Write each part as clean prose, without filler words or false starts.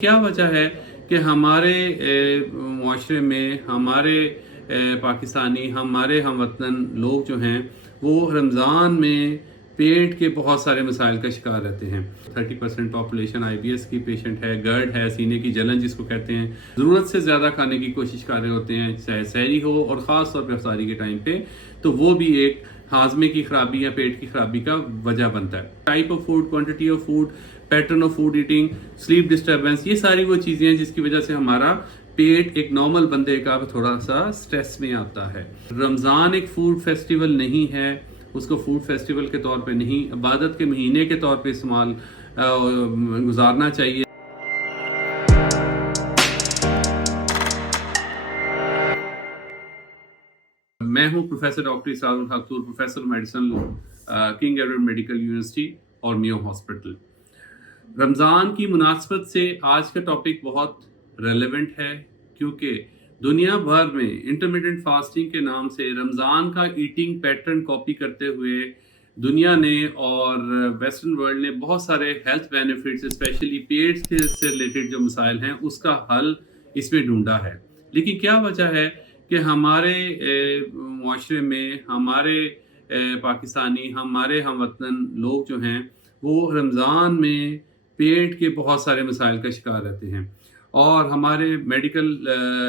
क्या वजह है कि हमारे मुआशरे में हमारे पाकिस्तानी हमारे हमवतन लोग जो हैं वो रमज़ान में पेट के बहुत सारे मसाइल का शिकार रहते हैं। 30% पॉपुलेशन IBS की पेशेंट है, गर्ड है, सीने की जलन जिसको कहते हैं, ज़रूरत से ज़्यादा खाने की कोशिश कर रहे होते हैं, चाहे सहरी हो और ख़ास तौर पर अफ्तारी के टाइम पे, तो वो भी एक हाजमे की खराबी या पेट की खराबी का वजह बनता है। Type of food, quantity of food, pattern of food eating, sleep disturbance, ये सारी वो चीज़ें हैं जिसकी वजह से हमारा पेट एक नॉर्मल बंदे का थोड़ा सा स्ट्रेस में आता है। रमज़ान एक फूड फेस्टिवल नहीं है, उसको फूड फेस्टिवल के तौर पे नहीं, इबादत के महीने के तौर पे इस्तेमाल गुजारना चाहिए। मैं हूं professor doctor Israrul Khatur, professor medicine, King Edward medical university और मियो हॉस्पिटल। रमज़ान की मुनासबत से आज का टॉपिक बहुत रेलेवेंट है क्योंकि दुनिया भर में इंटरमिटेंट फास्टिंग के नाम से रमज़ान का ईटिंग पैटर्न कॉपी करते हुए दुनिया ने और वेस्टर्न वर्ल्ड ने बहुत सारे हेल्थ बेनिफिट्स, स्पेशली पेट से रिलेटेड जो मसाइल हैं उसका हल इसमें ढूंढा है। लेकिन क्या वजह है कि हमारे मुआशरे में हमारे पाकिस्तानी हमारे हमवतन लोग जो हैं वो रमज़ान में पेट के बहुत सारे मसाइल का शिकार रहते हैं और हमारे मेडिकल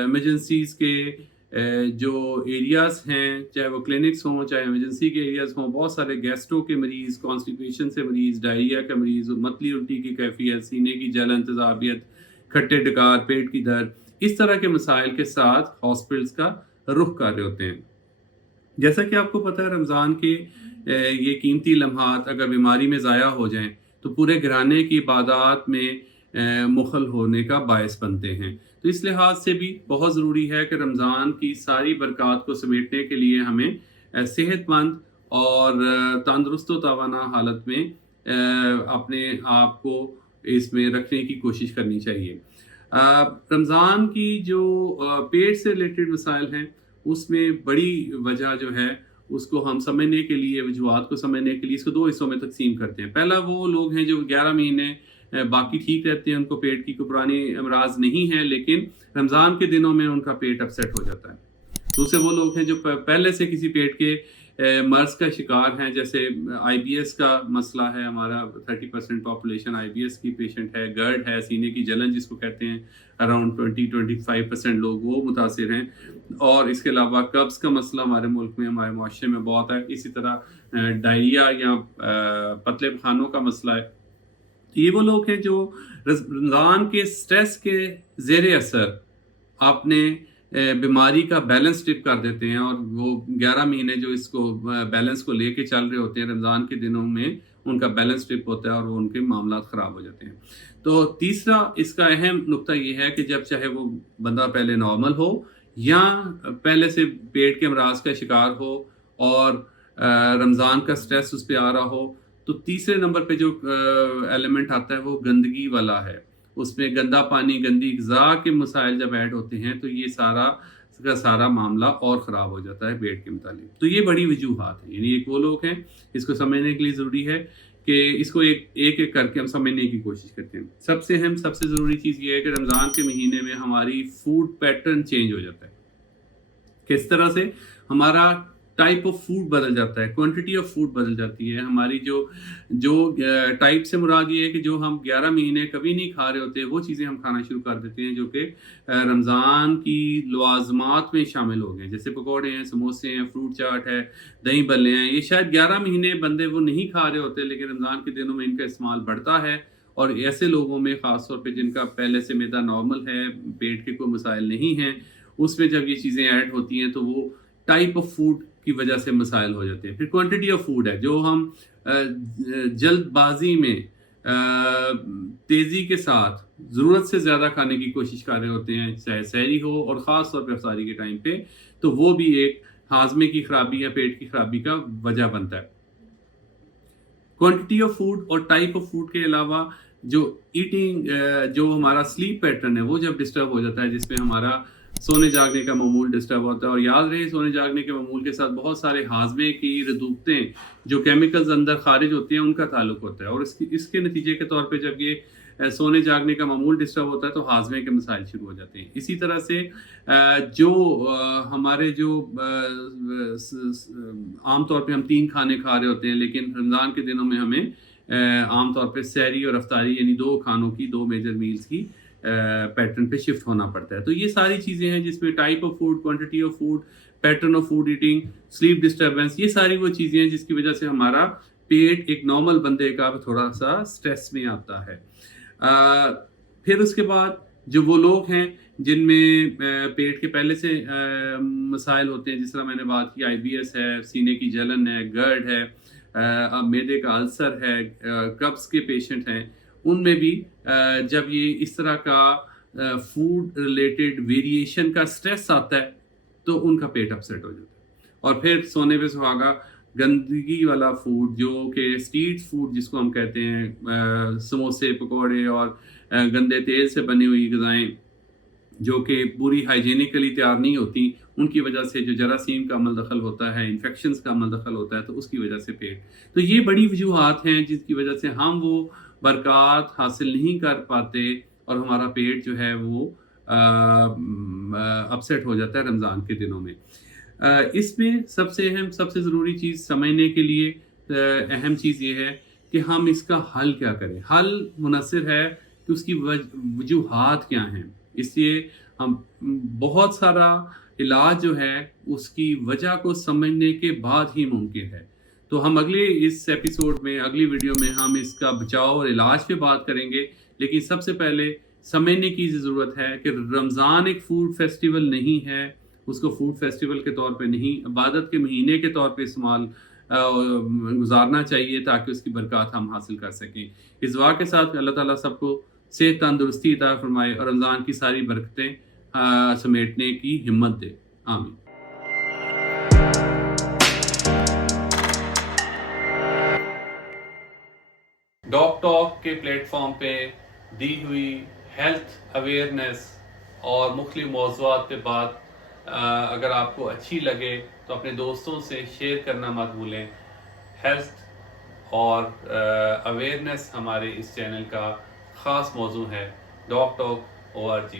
एमरजेंसीज़ के जो एरियाज़ हैं, चाहे वो क्लिनिक्स हों चाहे एमरजेंसी के एरियाज़ हों, बहुत सारे गैस्ट्रो के मरीज़, कॉन्स्टिपेशन से मरीज़, डायरिया के मरीज़, मतली उल्टी की कैफियत, सीने की जलन, तेज़ाबियत, खट्टे डकार, पेट की दर्द, इस तरह के मसाइल के साथ हॉस्पिटल्स का रुख कर रहे होते हैं। जैसा कि आपको पता है, रमज़ान के ये कीमती लम्हात अगर बीमारी में ज़ाया हो जाएं तो पूरे घराने की इबादत में मुखल होने का बायस बनते हैं। तो इस लिहाज से भी बहुत ज़रूरी है कि रमज़ान की सारी बरक़ात को समेटने के लिए हमें सेहतमंद और तंदुरुस्त व तवाना हालत में अपने आप को इसमें रखने की कोशिश करनी चाहिए। रमज़ान की जो पेट से रिलेटेड मसाइल हैं उसमें बड़ी वजह जो है उसको हम समझने के लिए, वजूहात को समझने के लिए इसको दो हिस्सों में तकसीम करते हैं। पहला वो लोग हैं जो 11 महीने बाकी ठीक रहते हैं, उनको पेट की कोई पुरानी अमराज नहीं है, लेकिन रमज़ान के दिनों में उनका पेट अपसेट हो जाता है। दूसरे वो लोग हैं जो पहले से किसी पेट के मर्ज का शिकार हैं, जैसे IBS का मसला है, हमारा 30% पॉपुलेशन IBS की पेशेंट है, गर्ड है, सीने की जलन जिसको कहते हैं, अराउंड 20-25% लोग वो मुतासिर हैं। और इसके अलावा कब्ज़ का मसला हमारे मुल्क में, हमारे मुआशरे में बहुत है। इसी तरह डायरिया या पतले खानों का मसला है। ये वो लोग हैं जो रमज़ान के स्ट्रेस के ज़ेर असर अपने बीमारी का बैलेंस टिप कर देते हैं और वो 11 महीने जो इसको बैलेंस को लेके चल रहे होते हैं, रमज़ान के दिनों में उनका बैलेंस टिप होता है और वो उनके मामला ख़राब हो जाते हैं। तो तीसरा इसका अहम नुक्ता ये है कि जब चाहे वो बंदा पहले नॉर्मल हो या पहले से पेट के अमराज का शिकार हो और रमज़ान का स्ट्रेस उस पर आ रहा हो, तो तीसरे नंबर पे जो एलिमेंट आता है वो गंदगी वाला है। उसमें गंदा पानी, गंदी ग़िज़ा के मसाइल जब ऐड होते हैं तो ये सारा का सारा मामला और ख़राब हो जाता है पेट के मुतालिक। तो ये बड़ी वजूहात हैं, यानी एक वो लोग हैं, इसको समझने के लिए ज़रूरी है कि इसको एक करके हम समझने की कोशिश करते हैं। सबसे अहम, सबसे ज़रूरी चीज़ ये है कि रमज़ान के महीने में हमारी फूड पैटर्न चेंज हो जाता है। किस तरह से? हमारा टाइप ऑफ फूड बदल जाता है, क्वांटिटी ऑफ फूड बदल जाती है। हमारी जो टाइप से मुराद ये है कि जो हम 11 महीने कभी नहीं खा रहे होते वो चीज़ें हम खाना शुरू कर देते हैं जो कि रमज़ान की लवाज़मात में शामिल हो गए, जैसे पकौड़े हैं, समोसे हैं, फ्रूट चाट है, दही बल्ले हैं। ये शायद 11 महीने बंदे वो नहीं खा रहे होते, लेकिन रमज़ान के दिनों में इनका इस्तेमाल बढ़ता है और ऐसे लोगों में ख़ास तौर पे जिनका पहले से मैदा नॉर्मल है, पेट के कोई मसाइल नहीं हैं, उसमें जब ये चीज़ें ऐड होती हैं तो वो टाइप ऑफ फूड की वजह से मसाइल हो जाते हैं। फिर क्वांटिटी ऑफ फूड है जो हम जल्दबाजी में तेज़ी के साथ ज़रूरत से ज़्यादा खाने की कोशिश कर रहे होते हैं, चाहे सहरी हो और ख़ास तौर पे अफ्तारी के टाइम पे, तो वो भी एक हाजमे की खराबी या पेट की खराबी का वजह बनता है। क्वांटिटी ऑफ फूड और टाइप ऑफ फूड के अलावा जो ईटिंग, जो हमारा स्लीप पैटर्न है वो जब डिस्टर्ब हो जाता है, जिसमें हमारा सोने जागने का मामूल डिस्टर्ब होता है। और याद रहे, सोने जागने के मामूल के साथ बहुत सारे हाजमे की रदूबतें, जो केमिकल्स अंदर खारिज होती हैं, उनका ताल्लुक होता है। और इसके नतीजे के तौर पे जब ये सोने जागने का मामूल डिस्टर्ब होता है तो हाजमे के मसाइल शुरू हो जाते हैं। इसी तरह से जो हमारे जो आम तौर पे हम 3 खाने खा रहे होते हैं, लेकिन रमज़ान के दिनों में हमें आम तौर पे सहरी और अफ्तारी यानी 2 खानों की, 2 मेजर मील्स की पैटर्न पे शिफ्ट होना पड़ता है। तो ये सारी चीज़ें हैं जिसमें type of food, quantity of food, pattern of food eating, sleep disturbance, ये सारी वो चीज़ें हैं जिसकी वजह से हमारा पेट एक नॉर्मल बंदे का थोड़ा सा स्ट्रेस में आता है। फिर उसके बाद जो वो लोग हैं जिनमें पेट के पहले से मसाइल होते हैं, जिस तरह मैंने बात की IBS है, सीने की जलन है, GERD है, अब मैदे का अल्सर है, कब्ज़ के पेशेंट हैं, उनमें भी जब ये इस तरह का फूड रिलेटेड वेरिएशन का स्ट्रेस आता है तो उनका पेट अपसेट हो जाता है। और फिर सोने पे सुहागा, गंदगी वाला फूड जो कि स्ट्रीट फूड जिसको हम कहते हैं, समोसे, पकौड़े और गंदे तेल से बनी हुई ग़िज़ाएँ जो कि पूरी हाइजीनिकली तैयार नहीं होती, उनकी वजह से जो जरासीम का अमल दखल होता है, इन्फेक्शंस का अमल दखल होता है, तो उसकी वजह से पेट। तो ये बड़ी वजूहात हैं जिसकी वजह से हम वो बरक़ात हासिल नहीं कर पाते और हमारा पेट जो है वो अपसेट हो जाता है रमज़ान के दिनों में। इसमें सबसे अहम, सबसे ज़रूरी चीज़ समझने के लिए अहम चीज़ ये है कि हम इसका हल क्या करें। हल मुनस्सिर है कि उसकी वजूहात क्या हैं। इसलिए हम बहुत सारा इलाज जो है उसकी वजह को समझने के बाद ही मुमकिन है। तो हम अगले इस एपिसोड में, अगली वीडियो में हम इसका बचाव और इलाज पे बात करेंगे, लेकिन सबसे पहले समझने की ज़रूरत है कि रमज़ान एक फूड फेस्टिवल नहीं है, उसको फूड फेस्टिवल के तौर पे नहीं, इबादत के महीने के तौर पे इस्तेमाल गुजारना चाहिए ताकि उसकी बरकत हम हासिल कर सकें। इस दुआ के साथ अल्लाह ताला सबको सेहत तंदुरुस्ती अता फरमाए और रमज़ान की सारी बरकतें समेटने की हिम्मत दे। आमीन। डॉक टॉक के प्लेटफॉर्म पे दी हुई हेल्थ अवेयरनेस और मुख्तलिफ मौज़ूआत पे बात अगर आपको अच्छी लगे तो अपने दोस्तों से शेयर करना मत भूलें। हेल्थ और अवेयरनेस हमारे इस चैनल का ख़ास मौजू है। Doc talk ORG।